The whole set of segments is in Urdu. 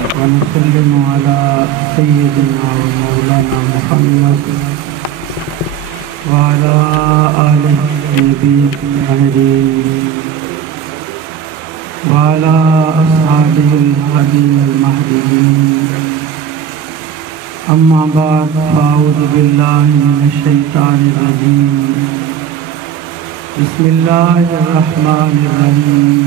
ونسلم على سيدنا ومولانا محمد وعلى آله الطيبين الطاهرين وعلى أصحابه الهادين المهديين. أما بعد فأعوذ بالله من الشيطان الرجيم. بسم الله الرحمن الرحيم.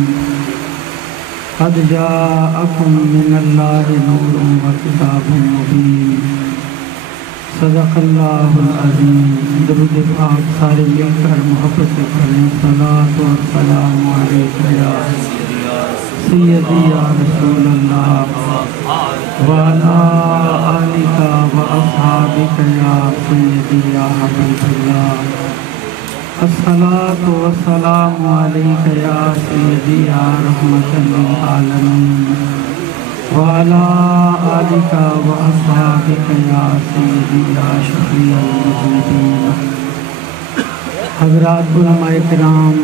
قد جاءكم من الله نور وكتاب مبين. صدق اللہ العظیم. درود پاک سارے مل کر محبت سے پڑھیں. صلاۃ و سلام علیکہ یا سیدی یا رسول اللہ وعلی آلک و اصحابک یا سیدی یا حبیب اللہ. الصلاۃ والسلام علیکہ یا سیدی یا رحمت للعالمین وعلى آلك وأصحابك يا سيدي يا شفيع المذنبين. حضرات علماء کرام،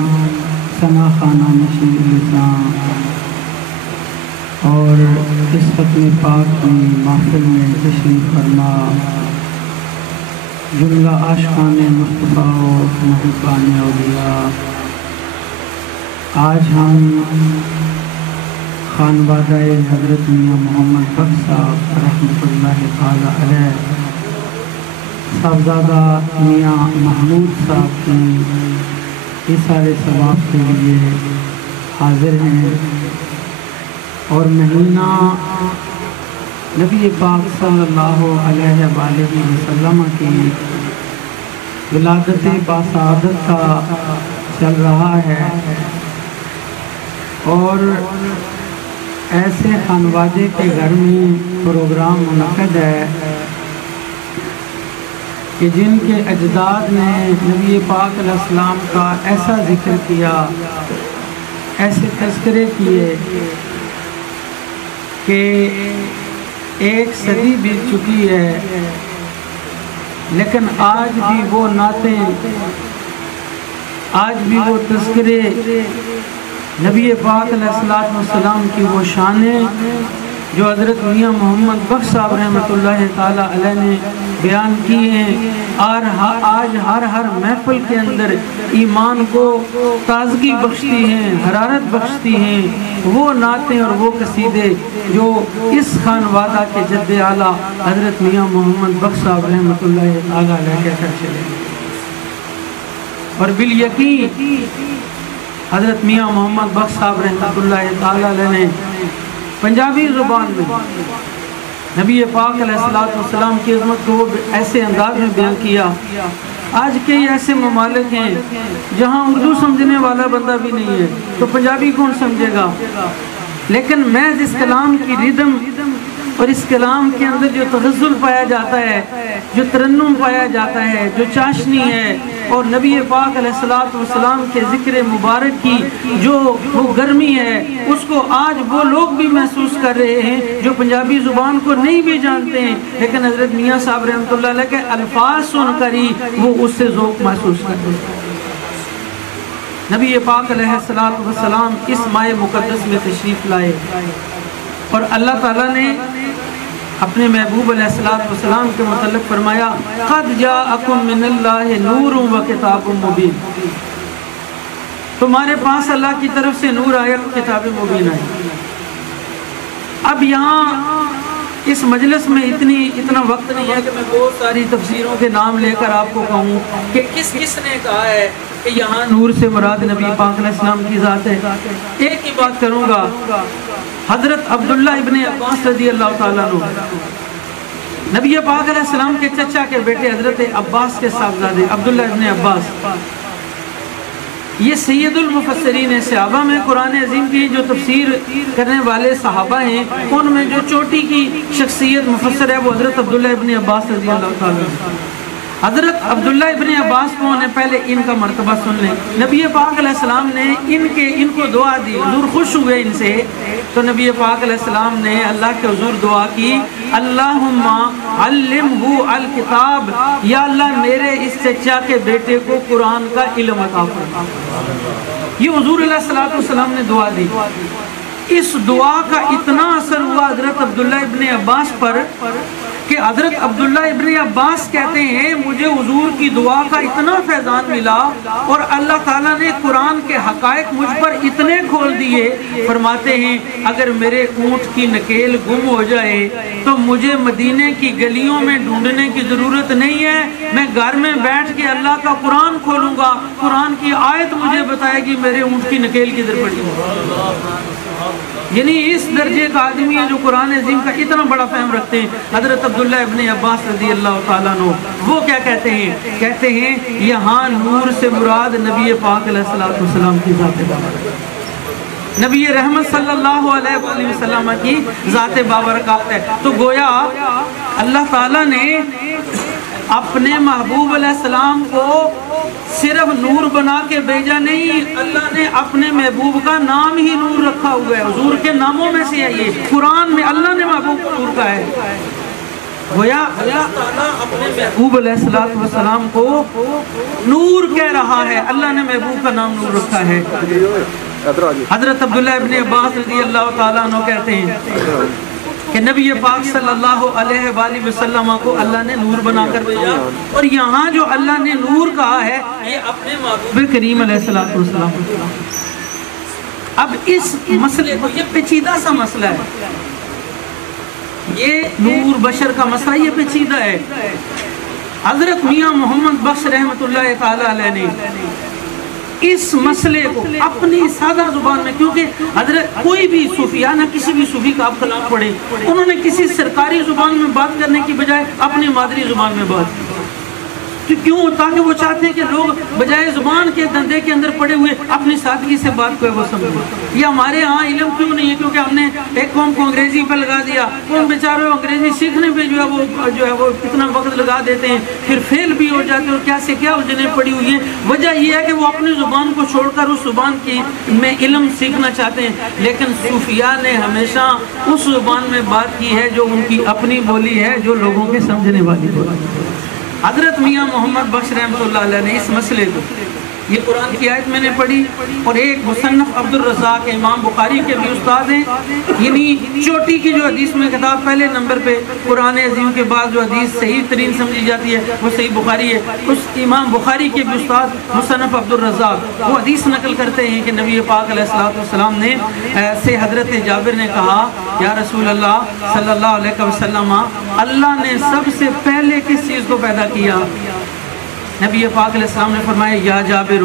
ثنا خانہ نشین لسان اور اس ختم پاک کی محفل میں تشریف فرما جملہ عاشقان مصطفیٰ و محبان اولیاء، آج ہم خانوادہ حضرت میاں محمد بخش صاحب رحمۃ اللہ تعالی علیہ صاحبزادہ میاں محمود صاحب کی ایثار ثواب کے لیے حاضر ہیں، اور مہینہ نبی پاک صلی اللہ علیہ وآلہ وسلم کی ولادت باسعادت کا چل رہا ہے، اور ایسے خانوادے کے گھر میں پروگرام منعقد ہے کہ جن کے اجداد نے نبی پاک علیہ السلام کا ایسا ذکر کیا، ایسے تذکرے کیے کہ ایک صدی بیت چکی ہے، لیکن آج بھی وہ نعتیں، آج بھی وہ تذکرے، نبی پاک علیہ السلام کی وہ شانیں جو حضرت میاں محمد بخش صاحب رحمۃ اللہ تعالی علیہ نے بیان کی ہیں، اور آج ہر محفل کے اندر ایمان کو تازگی بخشتی ہیں، حرارت بخشتی ہیں وہ نعتیں اور وہ قصیدے جو اس خانوادہ کے جد اعلیٰ حضرت میاں محمد بخش صاحب رحمۃ اللہ تعالی علیہ کے کر چلے. اور بالیقین حضرت میاں محمد بخش صاحب رحمۃ اللہ تعالی علیہ نے پنجابی زبان میں نبی پاک علیہ السلام کی عظمت کو ایسے انداز میں بیان کیا. آج کئی ایسے ممالک ہیں جہاں اردو سمجھنے والا بندہ بھی نہیں ہے تو پنجابی کون سمجھے گا، لیکن محض اس کلام کی ردم اور اس کلام کے اندر جو تغزل پایا جاتا ہے، جو ترنم پایا جاتا ہے، جو چاشنی ہے، اور نبی پاک علیہ السلام کے ذکر مبارک کی جو وہ گرمی ہے، اس کو آج وہ لوگ بھی محسوس کر رہے ہیں جو پنجابی زبان کو نہیں بھی جانتے ہیں، لیکن حضرت میاں صاحب رحمۃ اللہ علیہ کے الفاظ سن کر ہی وہ اس سے ذوق محسوس کرتے ہیں. نبی پاک علیہ السلام اس ماہ مقدس میں تشریف لائے، اور اللہ تعالیٰ نے اپنے محبوب علیہ السلام کے متعلق فرمایا قد جاءکم من اللہ نور و کتاب مبین. تمہارے پاس اللہ کی طرف سے نور آیا، کتاب مبین آئی. اب یہاں اس مجلس میں اتنا وقت نہیں ہے کہ میں بہت ساری تفسیروں کے نام لے کر آپ کو کہوں کہ کس نے کہا ہے کہ یہاں نور سے مراد نبی پاک علیہ السلام کی ذات ہے. ایک ہی بات کروں گا. حضرت عبداللہ ابن عباس رضی اللہ تعالیٰ عنہ، نبی پاک علیہ السلام کے چچا کے بیٹے حضرت عباس کے صاحبزادے عبداللہ ابن عباس، یہ سید المفسرین صحابہ میں قرآن عظیم کی جو تفسیر کرنے والے صحابہ ہیں، ان میں جو چوٹی کی شخصیت مفسر ہے وہ حضرت عبداللہ ابن عباس رضی اللہ تعالیٰ عنہ. حضرت عبداللہ ابن عباس کو نے پہلے ان کا مرتبہ سن لیں. نبی پاک علیہ السلام نے ان کو دعا دی، حضور خوش ہوئے ان سے، تو نبی پاک علیہ السلام نے اللہ کے حضور دعا کی اللہم علمہ الکتاب، یا اللہ میرے اس چچا کے بیٹے کو قرآن کا علم عطا فرما. یہ حضور علیہ السلام نے دعا دی. اس دعا کا اتنا اثر ہوا حضرت عبداللہ ابن عباس پر کہ حضرت عبداللہ ابن عباس کہتے ہیں مجھے حضور کی دعا کا اتنا فیضان ملا اور اللہ تعالیٰ نے قرآن کے حقائق مجھ پر اتنے کھول دیے. فرماتے ہیں اگر میرے اونٹ کی نکیل گم ہو جائے تو مجھے مدینے کی گلیوں میں ڈھونڈنے کی ضرورت نہیں ہے, میں گھر میں بیٹھ کے اللہ کا قرآن کھولوں گا, قرآن کی آیت مجھے بتائے گی میرے اونٹ کی نکیل کدھر پڑی ہے. یعنی اس درجے کا آدمی ہے جو قرآن عظیم کا اتنا بڑا فہم رکھتے ہیں. حضرت عبداللہ ابن عباس رضی اللہ تعالیٰ عنہ وہ کیا کہتے ہیں؟ کہتے ہیں یہاں نور سے مراد نبی پاک علیہ السلام کی ذات بابرکات, نبی رحمت صلی اللہ علیہ وآلہ وسلم کی ذات بابرکات ہے. تو گویا اللہ تعالیٰ نے اپنے محبوب علیہ السلام کو صرف نور بنا کے بھیجا نہیں, اللہ نے اپنے محبوب کا نام ہی نور رکھا ہوا ہے. حضور کے ناموں میں سے ہے یہ, قرآن میں اللہ نے محبوب کو نور کہا ہے. گویا اللہ تعالیٰ اپنے محبوب علیہ السلام کو نور کہہ رہا ہے, اللہ نے محبوب کا نام نور رکھا ہے. حضرت عبداللہ ابن عباس رضی اللہ تعالیٰ عنہ کہتے ہیں کہ نبی پاک صلی اللہ علیہ وآلہ وسلم کو اللہ نے نور بنا کر بھیجا, اور یہاں جو اللہ نے نور کہا ہے یہ اپنے محبوب کریم علیہ السلام. اب اس مسئلے کو, یہ پیچیدہ سا مسئلہ ہے, یہ نور بشر کا مسئلہ یہ پیچیدہ ہے. حضرت میاں محمد بخش رحمت اللہ تعالی علیہ نے اس مسئلے کو اپنی سادہ زبان میں, کیونکہ حضرت کوئی بھی صوفیہ نہ کسی بھی صوفی کا آپ کلام پڑھے, انہوں نے کسی سرکاری زبان میں بات کرنے کی بجائے اپنی مادری زبان میں بات کی. کیوں؟ تاکہ وہ چاہتے ہیں کہ لوگ بجائے زبان کے دندے کے اندر پڑے ہوئے اپنی سادگی سے بات کو وہ سمجھیں. یہ ہمارے ہاں علم کیوں نہیں ہے؟ کیونکہ ہم نے ایک قوم کو انگریزی پہ لگا دیا, ان بیچاروں انگریزی سیکھنے پہ جو ہے وہ اتنا وقت لگا دیتے ہیں, پھر فیل بھی ہو جاتے ہیں اور کیا سے کیا الجھنیں پڑی ہوئی ہیں. وجہ یہ ہے کہ وہ اپنی زبان کو چھوڑ کر اس زبان کی میں علم سیکھنا چاہتے ہیں. لیکن صوفیاء نے ہمیشہ اس زبان میں بات کی ہے جو ان کی اپنی بولی ہے, جو لوگوں کے سمجھنے والی بولی ہے. حضرت میاں محمد بخش رحمت اللہ علیہ نے اس مسئلے کو, یہ قرآن کی آیت میں نے پڑھی, اور ایک مصنف عبد الرزاق امام بخاری کے بھی استاد ہیں, یعنی چوٹی کی جو حدیث میں کتاب پہلے نمبر پہ قرآن عظیم کے بعد جو حدیث صحیح ترین سمجھی جاتی ہے وہ صحیح بخاری ہے. اس امام بخاری کے بھی استاد مصنف عبد الرزاق وہ حدیث نقل کرتے ہیں کہ نبی پاک علیہ السلام نے سے حضرت جابر نے کہا یا رسول اللہ صلی اللہ علیہ وسلم, اللہ نے سب سے پہلے کس چیز کو پیدا کیا؟ نبی پاک علیہ السلام نے فرمایا یا جابر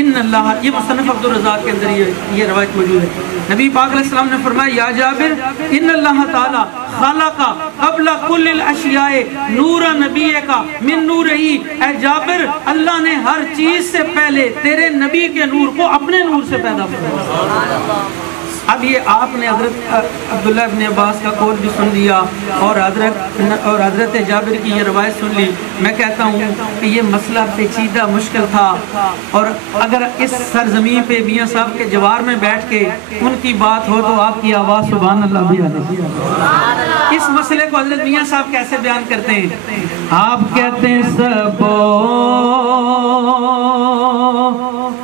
ان اللہ, یہ مصنف عبد الرزاق کے اندر یہ روایت موجود ہے. نبی پاک علیہ السلام نے فرمایا یا جابر ان اللہ تعالی خلق قبل کل الاشیاء نور نبی کا من نورہی, اے جابر اللہ نے ہر چیز سے پہلے تیرے نبی کے نور کو اپنے نور سے پیدا فرمایا. اب یہ آپ نے حضرت عبداللہ ابن عباس کا قول بھی سن لیا اور حضرت جابر کی یہ روایت سن لی. میں کہتا ہوں کہ یہ مسئلہ پیچیدہ مشکل تھا, اور اگر اس سرزمین پہ میاں صاحب کے جوار میں بیٹھ کے ان کی بات ہو تو آپ کی آواز سبحان اللہ بھی آتی. اس مسئلے کو حضرت میاں صاحب کیسے بیان کرتے ہیں؟ آپ کہتے ہیں سب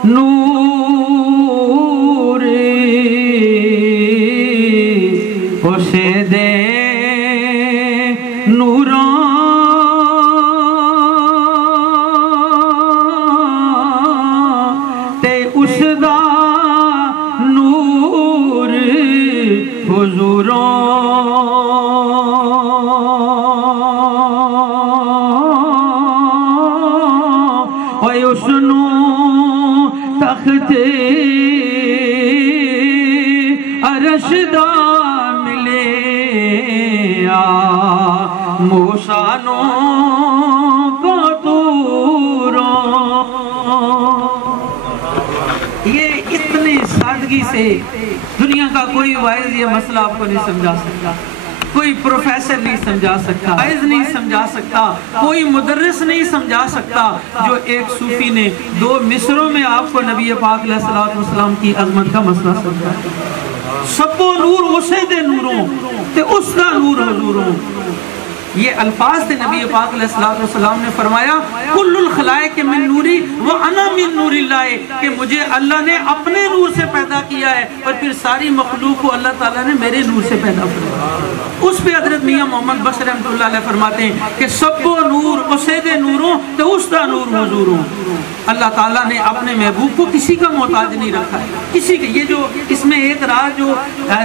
نور اسے دے نوروں تے اس دا نور حضوروں اوے اس نو تخت عرش دا موسیٰ نو کو توروں. یہ اتنی سادگی سے دنیا کا کوئی واعظ یہ مسئلہ آپ کو نہیں سمجھا سکتا, کوئی پروفیسر نہیں سمجھا سکتا, واعظ نہیں سمجھا سکتا, کوئی مدرس نہیں سمجھا سکتا, جو ایک صوفی نے 2 مصروں میں آپ کو نبی پاک علیہ السلام کی عظمت کا مسئلہ سمجھا. سبو نور اسے دے نوروں تے اس کا نور حضوروں. یہ الفاظ تھے نبی پاک علیہ السلام نے فرمایا کل الخلائق من نوری وانا من نور اللہ، کہ مجھے اللہ نے اپنے نور سے پیدا کیا ہے اور پھر ساری مخلوق کو اللہ تعالیٰ نے میرے نور سے پیدا کیا۔ اس پہ حضرت میاں محمد بخش رحمۃ اللہ علیہ فرماتے ہیں کہ سب نور اسید نوروں تو استا نور حضوروں۔ اللہ تعالیٰ نے اپنے محبوب کو کسی کا محتاج نہیں رکھا ہے، کسی کے۔ یہ جو اس میں ایک راز جو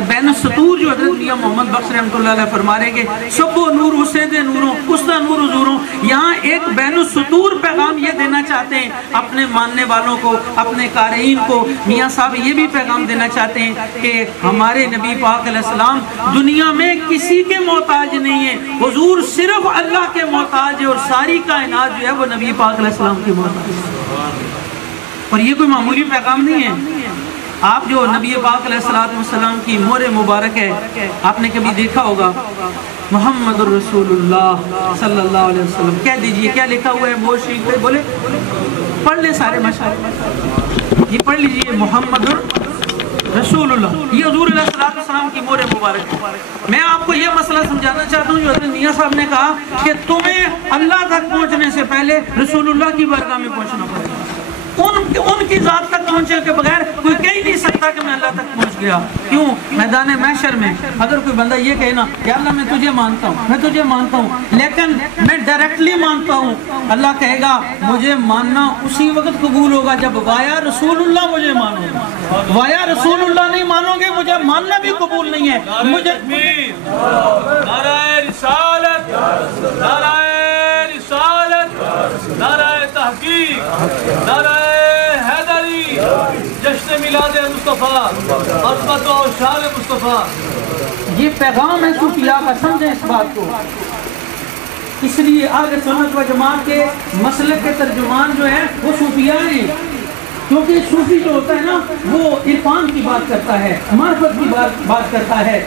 بین السطور جو حضرت میاں محمد بخش رحمۃ اللہ علیہ فرما رہے کہ سب نور اسید نوروں استا نور حضوروں، یہاں ایک بین السطور پیغام یہ دینا چاہتے ہیں اپنے ماننے والوں کو، اپنے قارئین کو۔ میاں صاحب یہ بھی پیغام دینا چاہتے ہیں کہ ہمارے نبی پاک علیہ السلام دنیا میں کسی کے محتاج نہیں ہیں، حضور صرف اللہ کے محتاج ہے، اور ساری کائنات جو ہے وہ نبی پاک علیہ السلام کی محتاج ہے۔ اور یہ کوئی معمولی پیغام نہیں ہے۔ آپ جو نبی پاک علیہ السلام کی مہر مبارک ہے، آپ نے کبھی دیکھا ہوگا محمد الرسول اللہ صلی اللہ علیہ وسلم، کہہ دیجئے کیا لکھا ہوا ہے مہر شریف پہ؟ بولے پڑھ لیں سارے مشاہد، یہ پڑھ لیجئے محمد رسول اللہ، یہ حضور علیہ السلام کی مہر مبارک ہے۔ میں آپ کو یہ مسئلہ سمجھانا چاہتا ہوں جو حضرت میاں صاحب نے کہا کہ تمہیں اللہ تک پہنچنے سے پہلے رسول اللہ کی بارگاہ میں پہنچنا پڑے گا۔ ان کی ذات تک پہنچے کے بغیر کوئی کہہ نہیں سکتا کہ میں اللہ تک پہنچ گیا۔ کیوں؟ میدان محشر میں اگر کوئی بندہ یہ کہے نا کہ اللہ میں تجھے مانتا ہوں، میں تجھے مانتا ہوں، لیکن میں ڈائریکٹلی مانتا ہوں، اللہ کہے گا مجھے ماننا اسی وقت قبول ہوگا جب وایا رسول اللہ مجھے مانو گے۔ وایا رسول اللہ نہیں مانو گے مجھے ماننا بھی قبول نہیں ہے۔ مجھے نعرہ رسالت، نعرہ رسالت، نعرہ تحقیق، نعرہ حیدری، جشن میلاد مصطفیٰ، عظمت و شان مصطفیٰ۔ یہ پیغام ہے صوفیاء کا، سمجھیں اس بات کو۔ اس لیے اہل سنت و جماعت کے مسلک کے ترجمان جو ہیں وہ صوفیاء ہیں، کیونکہ صوفی جو ہوتا ہے نا وہ عرفان کی بات کرتا ہے، معرفت کی بات کرتا ہے۔